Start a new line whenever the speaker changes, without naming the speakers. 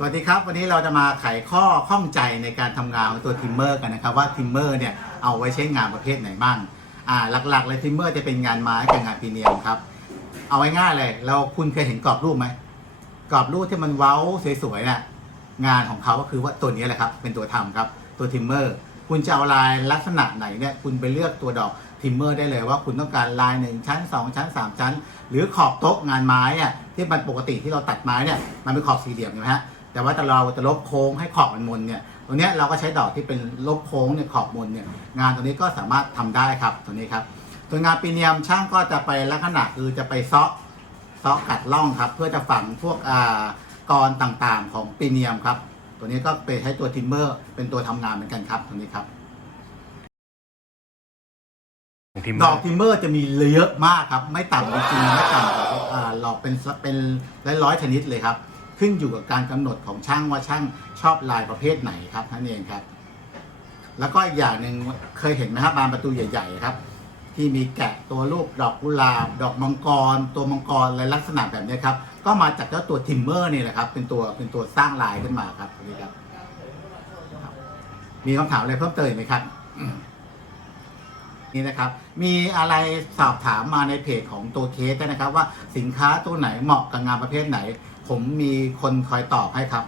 สวัสดีครับ วันนี้เราจะมาไขข้อข้องใจในการทำงานของตัวทิมเมอร์กันนะครับ ว่าทิมเมอร์เนี่ยเอาไว้ใช้งานประเภทไหนบ้างอ่าหลักๆเลยทิมเมอร์จะเป็นงานไม้กับงานพีเนียมครับ เอาไว้ง่ายเลย เราคุณเคยเห็นกรอบรูปไหมกรอบรูปที่มันเว้าสวยๆน่ะงานของเขาก็คือว่าตัวนี้แหละครับ เป็นตัวทำครับ ตัวทิมเมอร์คุณจะเอาลายลักษณะไหนเนี่ยคุณไปเลือกตัวดอกทิมเมอร์ได้เลยว่าคุณต้องการลายหนึ่งชั้น 2 ชั้น 3 ชั้น หรือขอบโต๊ะงานไม้อะที่มันปกติที่เราตัดไม้เนี่ยมันเป็นขอบสี่เหลี่ยมใช่ไหมฮะ แต่ว่าแต่เราจะลบโค้งให้ขอบมันมนเนี่ยตัวเนี้ยเราก็ใช้ดอกที่เป็นลบโค้งเนี่ยขอบมนเนี่ยงานตัวนี้ก็สามารถทำได้ครับตัวนี้ครับส่วนงานปีเนียมช่างก็จะไปลักษณะคือจะไปเซาะเซาะกัดล่องครับ เพื่อจะฝังพวกอ่ากรต่างๆ ของปีเนียมครับ ตัวนี้ก็ไปใช้ตัวทิมเมอร์เป็นตัวทำงานเหมือนกันครับตัวนี้ครับ
ของทีม
ดอกทิมเมอร์จะมีเยอะมากครับ ไม่ต่ำจริงๆไม่ต่ำกว่าอ่าหลอกเป็นเป็นร้อยๆชนิดเลยครับ ขึ้นอยู่กับการกำหนดของช่างว่าช่างชอบลายประเภทไหนครับนั่นเองครับ แล้วก็อีกอย่างหนึ่งเคยเห็นไหมครับบานประตูใหญ่ ๆ ครับ ที่มีแกะตัวรูปดอกกุหลาบ ดอกมังกร ตัวมังกรอะไรลักษณะแบบนี้ครับ ก็มาจากเจ้าตัวทิมเมอร์นี่แหละครับ เป็นตัวเป็นตัวสร้างลายขึ้นมาครับนี่ครับ มีคำถามอะไรเพิ่มเติมไหมครับนี่นะครับ มีอะไรสอบถามมาในเพจของตัวเคสได้นะครับ ว่าสินค้าตัวไหนเหมาะกับงานประเภทไหน ผมมีคนคอยตอบให้ครับ